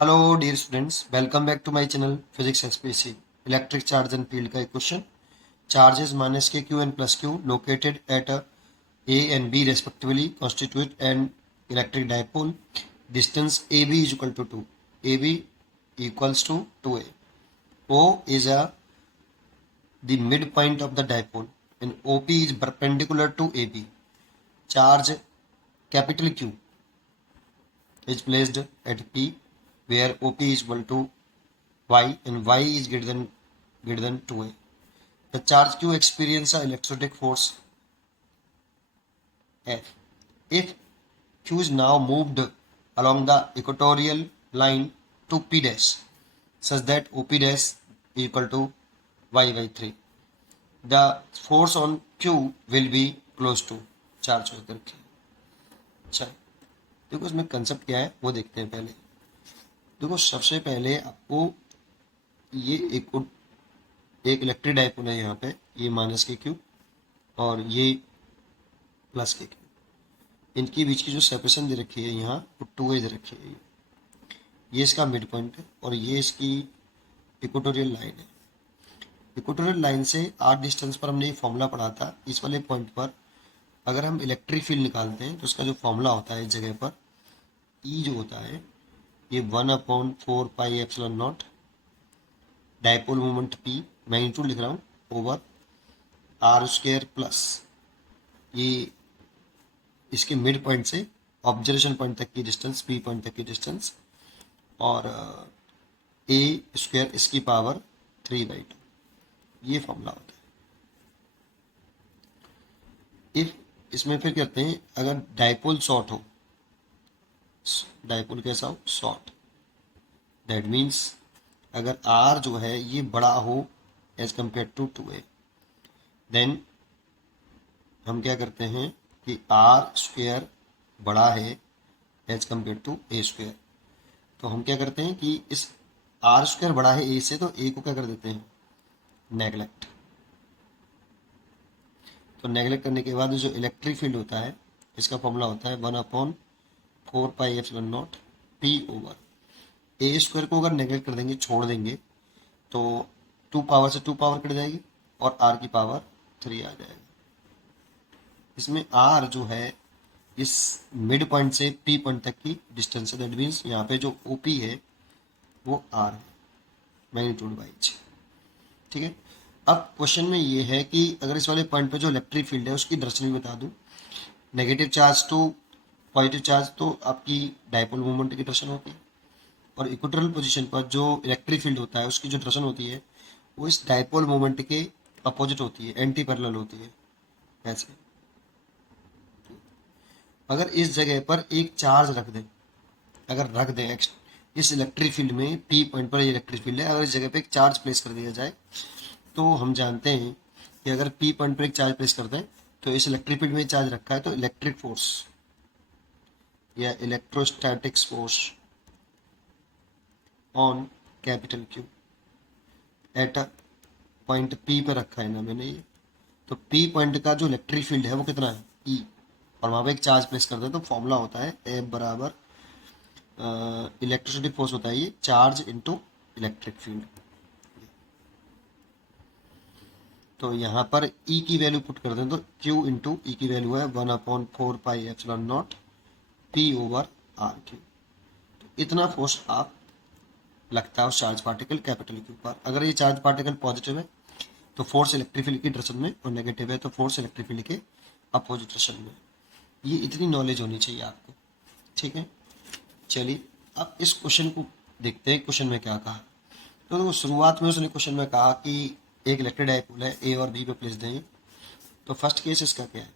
Hello dear students, welcome back to my channel Physics XPC. Electric charge and field का एक question. Charges minus k q and plus q located at a and b respectively constitute an electric dipole. Distance AB is equal to 2. AB equals to 2a. O is the midpoint of the dipole and OP is perpendicular to AB. Charge capital Q is placed at P where OP is equal to y and y is greater than 2a. The charge Q experience an electrostatic force F. If Q is now moved along the equatorial line to P dash such that OP dash is equal to y by 3, the force on Q will be close to charge होकर के. अच्छा देखो इसमें concept क्या है वो देखते हैं पहले. देखो सबसे पहले आपको ये एक इलेक्ट्रिक डाइपोल है यहाँ पे, ये माइनस के क्यू और ये प्लस के क्यू. इनके बीच की जो सेपरेशन दे रखी है यहाँ वो 2a दे रखी है. ये इसका मिड पॉइंट है और ये इसकी इक्वेटोरियल लाइन है. इक्वेटोरियल लाइन से आर डिस्टेंस पर हमने ये फॉर्मूला पढ़ा था. इस वाले पॉइंट पर अगर हम इलेक्ट्रिक फील्ड निकालते हैं तो उसका जो फॉर्मूला होता है इस जगह पर ई जो होता है ये 1/4πε0 डाइपोल मोमेंट पी मैग्नीट्यूड लिख रहा हूँ ओवर आर स्क्वायर प्लस ये इसके मिड पॉइंट से ऑब्जर्वेशन पॉइंट तक की डिस्टेंस पी पॉइंट तक की डिस्टेंस और ए स्क्वायर इसकी पावर 3/2. ये फॉर्मूला होता है. इफ इसमें फिर कहते हैं अगर डाइपोल शॉर्ट हो, डाइपोल कैसा हो शॉर्ट, दैट मीन्स अगर आर जो है ये बड़ा हो as compare to 2a, then हम क्या करते हैं कि आर स्क्वायर बड़ा है as compare to A square. तो हम क्या करते हैं कि इस आर स्क्वायर बड़ा है ए से तो ए को क्या कर देते हैं नेगलेक्ट. तो नेगलेक्ट करने के बाद जो इलेक्ट्रिक फील्ड होता है इसका फॉर्मूला होता है 1/4πε0 पी ओवर ए स्क्वायर को अगर नेगलेक्ट कर देंगे छोड़ देंगे तो 2 पावर से 2 पावर कट जाएगी और आर की पावर 3 आ जाएगा. इसमें आर जो है इस मिड पॉइंट से पी पॉइंट तक की डिस्टेंस है. दैट मीन्स यहाँ पे जो ओपी है वो आर है मैग्नीट्यूड वाइज. ठीक है. अब क्वेश्चन में ये है कि अगर इस वाले पॉइंट पे जो इलेक्ट्रिक फील्ड है उसकी डायरेक्शन भी बता दूं. Negative charge to positive charge तो आपकी डाइपोल मोमेंट की डायरेक्शन होती है और इक्वेटोरियल पोजीशन पर जो इलेक्ट्रिक फील्ड होता है उसकी जो डायरेक्शन होती है वो इस डाइपोल मोमेंट के अपोजिट होती है, एंटी पैरेलल होती है. ऐसे अगर इस जगह पर एक चार्ज रख दें, अगर रख दें इस इलेक्ट्रिक फील्ड में पी पॉइंट पर ये इलेक्ट्रिक फील्ड है, अगर इस जगह पे एक चार्ज प्लेस कर दिया जाए तो हम जानते हैं कि अगर पी पॉइंट पर एक चार्ज प्लेस कर दें तो इस इलेक्ट्रिक फील्ड में चार्ज रखा है तो इलेक्ट्रिक फोर्स या electrostatics force on capital Q at point P पर रखा है ना मैंने ये. तो पी पॉइंट का जो इलेक्ट्रिक फील्ड है वो कितना है ई और वहाँ पे एक चार्ज प्लेस करते हैं तो फॉर्मूला होता है एफ बराबर इलेक्ट्रोस्टैटिक फोर्स होता है ये चार्ज इनटू इलेक्ट्रिक फील्ड. तो यहाँ पर E की वैल्यू पुट कर दें तो Q इंटू ई की वैल्यू है 1/4πε0 P ओवर आर क्यू. तो इतना फोर्स आप लगता है उस चार्ज पार्टिकल कैपिटल क्यू पर. अगर ये चार्ज पार्टिकल पॉजिटिव है तो फोर्स इलेक्ट्रिक फील्ड की डायरेक्शन में और नेगेटिव है तो फोर्स इलेक्ट्रिक फील्ड के अपोजिट डायरेक्शन में. ये इतनी नॉलेज होनी चाहिए आपको. ठीक है. चलिए अब इस क्वेश्चन को देखते हैं. क्वेश्चन में क्या कहा. तो शुरुआत में उसने क्वेश्चन में कहा कि एक इलेक्ट्रिक डाइपोल है ए और बी पे प्लेस देंगे. तो फर्स्ट केस इसका क्या है.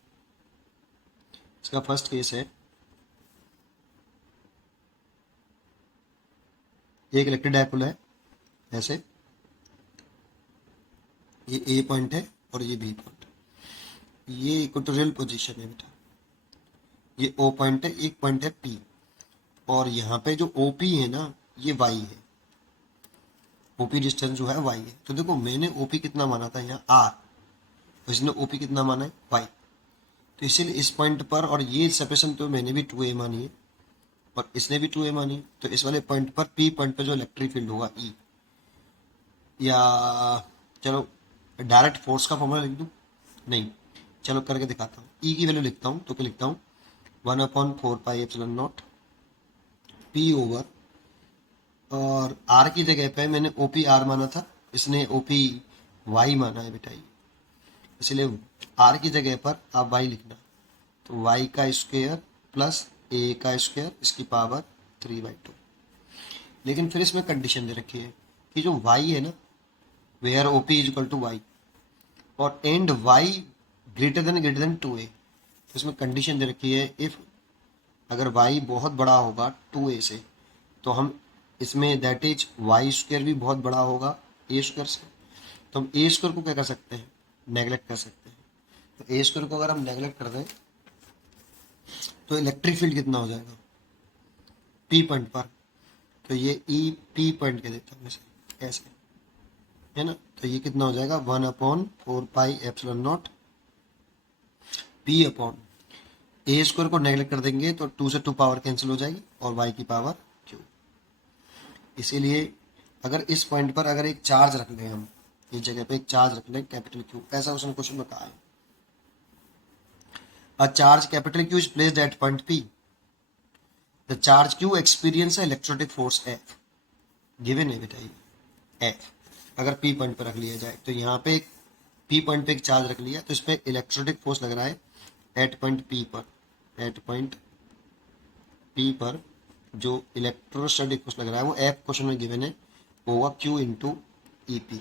इसका फर्स्ट केस है एक इलेक्ट्रिक डाइपोल है ऐसे, ये ए पॉइंट है और ये बी पॉइंट. ये इक्वेटोरियल पोजीशन है बेटा. ये ओ पॉइंट है, एक पॉइंट है पी और यहाँ पे जो ओपी है ना ये वाई है. ओपी डिस्टेंस जो है वाई है. तो देखो मैंने ओपी कितना माना था यहाँ आर, इसने ओपी कितना माना है वाई. तो इसीलिए इस पॉइंट पर और ये सेपरेशन तो मैंने भी 2a मानी है और इसने भी 2a मानी, तो इस वाले पॉइंट पर पी पॉइंट पर जो इलेक्ट्रिक फील्ड होगा ई, या चलो डायरेक्ट फोर्स का फॉर्मूला लिख दूँ, नहीं चलो करके दिखाता हूँ। ई की वैल्यू लिखता हूँ तो क्या लिखता हूँ, 1/4πε0 पी ओवर, और आर की जगह पे मैंने ओ पी आर माना था, इसने ओ पी वाई माना है बेटा ये, इसलिए आर की जगह पर आप वाई लिखना, तो वाई का स्क्वायर प्लस ए का स्क्वायर इसकी पावर 3/2। लेकिन फिर इसमें कंडीशन दे रखी है कि जो वाई है ना, where O P is equal to Y और and Y greater than 2a, तो इसमें कंडीशन दे रखी है इफ अगर वाई बहुत बड़ा होगा 2a से, तो हम इसमें दैट इज वाई स्क्वायर भी बहुत बड़ा होगा ए स्क्वायर से, तो हम ए स्क्वायर को क्या कर सकते हैं, नेगलेक्ट कर सकते हैं। तो ए स्क्वायर को अगर हम नेगलेक्ट कर दें तो इलेक्ट्रिक फील्ड कितना हो जाएगा पी पॉइंट पर, तो ये ई पी पॉइंट के देता हूँ वैसे ऐसे, है ना, तो ये कितना हो जाएगा 1/4πε0 पी अपॉन ए स्क्वायर को नेगलेक्ट कर देंगे तो 2 से 2 पावर कैंसिल हो जाएगी और वाई की पावर क्यू। इसीलिए अगर इस पॉइंट पर अगर एक चार्ज रख लें, हम इस जगह पे एक चार्ज रख लें कैपिटल क्यू, ऐसा उसने क्वेश्चन में कहा है, a charge capital Q is placed at point P, the charge Q experience है इलेक्ट्रोस्टैटिक फोर्स एफ, गिवन है बेटा ये एफ, अगर पी पॉइंट पर रख लिया जाए तो यहाँ पे एक पी पॉइंट पे एक चार्ज रख लिया तो इस पर इलेक्ट्रोस्टैटिक फोर्स लग रहा है एट पॉइंट पी पर, एट पॉइंट पी पर जो इलेक्ट्रोस्टैटिक फोर्स लग रहा है वो एफ क्वेश्चन में गिवन है, वो होगा क्यू इंटू ई पी,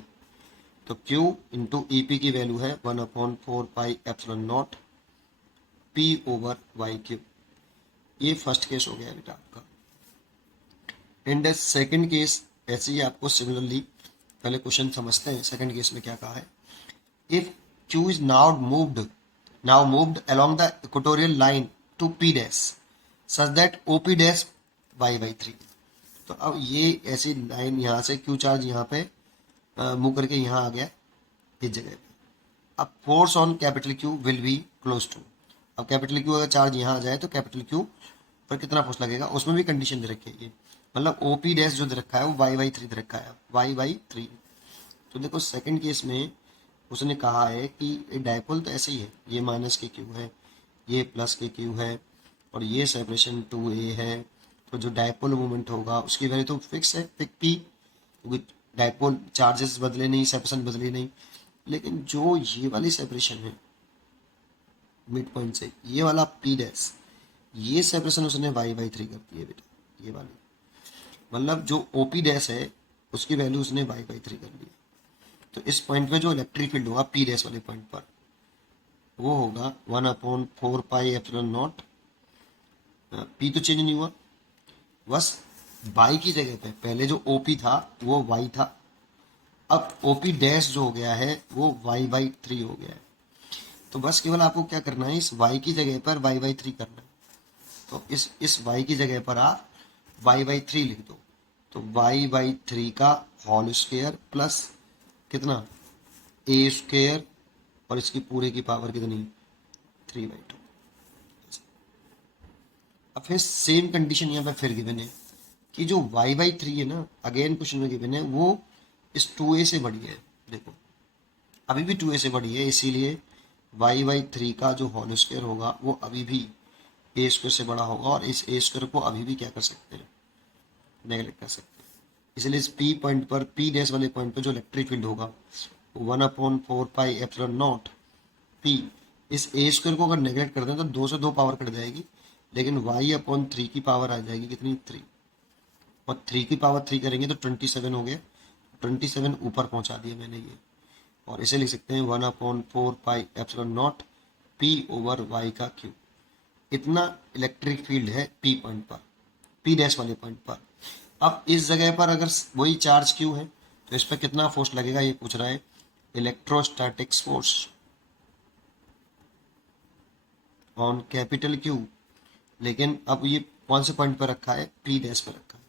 तो क्यू इंटू ई पी की वैल्यू है 1/4πε0 पी ओवर वाई क्यू। ये फर्स्ट केस हो गया बेटा आपका। एंड सेकंड केस ऐसे ही आपको सिमिलरली, पहले क्वेश्चन समझते हैं सेकंड केस में क्या कहा है। If Q is now moved along the equatorial line to P dash such that OP dash y/3, तो अब ये ऐसी लाइन यहाँ से क्यू चार्ज यहाँ पे मूव करके यहाँ आ गया इस जगह पे, अब force on capital Q will be close to, अब कैपिटल क्यू अगर चार्ज यहाँ आ जाए तो कैपिटल क्यू पर कितना फोर्स लगेगा, उसमें भी कंडीशन दे रखी है ये, मतलब ओपी डैश जो दे रखा है वो y/3 दे रखा है, y/3। तो देखो सेकंड केस में उसने कहा है कि डायपोल तो ऐसे ही है, ये माइनस के क्यू है, ये प्लस के क्यू है और ये सेपरेशन 2a है, तो जो डायपोल मोमेंट होगा उसकी वैल्यू तो फिक्स है, पिक पी, क्योंकि डायपोल चार्जेस बदले नहीं, सेपरेशन बदले नहीं, लेकिन जो ये वाली सेपरेशन है मिड पॉइंट से ये वाला पी डैश, ये सेपरेशन उसने y/3 कर दी है बेटा, ये वाली, मतलब जो ओपी डैश है उसकी वैल्यू उसने y/3 कर ली है। तो इस पॉइंट पे जो इलेक्ट्रिक फील्ड होगा पी डैश वाले पॉइंट पर वो होगा 1/4πε0, पी तो चेंज नहीं हुआ, बस बाई की जगह पे पहले जो ओपी था वो वाई था, अब ओपी डैश जो हो गया है वो y/3 हो गया है, तो बस केवल आपको क्या करना है, इस y की जगह पर y/3 करना है, तो इस y की जगह पर आप y/3 लिख दो, तो y/3 का होल स्क्वायर प्लस कितना ए स्क्वायर और इसकी पूरे की पावर कितनी 3/2। अब फिर सेम कंडीशन यहाँ पे फिर गिवन है कि जो y/3 है ना, अगेन क्वेश्चन में गिवन है वो इस 2a से बड़ी है, देखो अभी भी 2a से बड़ी है, इसीलिए y/3 का जो होल स्क्वायर होगा वो अभी भी ए स्क्वायर से बड़ा होगा और इस ए स्क्वायर को अभी भी क्या कर सकते हैं, नेगलेक्ट कर सकते हैं। इसलिए इस पी पॉइंट पर, पी डैश वाले पॉइंट पर जो इलेक्ट्रिक फील्ड होगा 1/4πε0 पी, इस ए स्क्वायर को अगर नेगलेक्ट कर दें तो 2 से 2 पावर कट जाएगी, लेकिन y/3 की पावर आ जाएगी कितनी 3, और 3 की पावर 3 करेंगे तो 27 हो गया, 27 ऊपर पहुंचा दिया मैंने ये, और इसे लिख सकते हैं 1/4πε0 पी ओवर वाई का क्यू। इतना इलेक्ट्रिक फील्ड है पी पॉइंट पर, पी डैश वाले पॉइंट पर। अब इस जगह पर अगर वही चार्ज क्यू है तो इस पर कितना फोर्स लगेगा ये पूछ रहा है, electrostatics force on capital Q, लेकिन अब ये कौन से पॉइंट पर रखा है, पी डैश पर रखा है,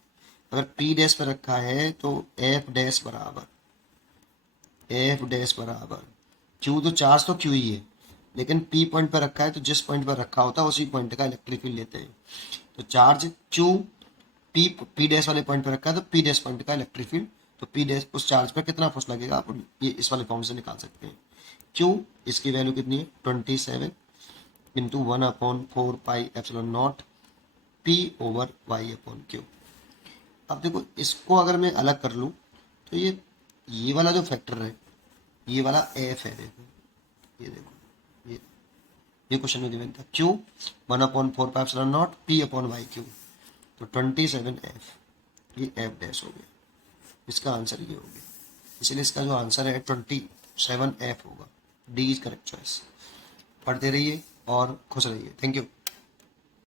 अगर पी डैश पर रखा है तो एफ डैश बराबर क्यू, तो चार्ज तो क्यू ही है, लेकिन पी पॉइंट पर रखा है तो जिस पॉइंट पर रखा होता है उसी पॉइंट का इलेक्ट्रिक फील्ड लेते हैं, तो चार्ज Q पी डैश वाले पॉइंट पे रखा है, तो पी डैश पॉइंट का इलेक्ट्रिक फील्ड, तो पी डैश उस चार्ज पर कितना फोर्स लगेगा आप ये इस वाले फॉर्म से निकाल सकते हैं। Q इसकी वैल्यू कितनी है 27 इंटू 1/4πε0 P ओवर y/Q। अब देखो इसको अगर मैं अलग कर लूँ तो ये वाला जो फैक्टर है, ये वाला एफ है, देखो ये देखो ये क्वेश्चन में गिवन था Q 1/4πε0 P/y/Q, तो 27F, ये एफ डैश हो गया, इसका आंसर ये हो गया, इसलिए इसका जो आंसर है 27F होगा। D is correct choice. पढ़ते रहिए और खुश रहिए। Thank you.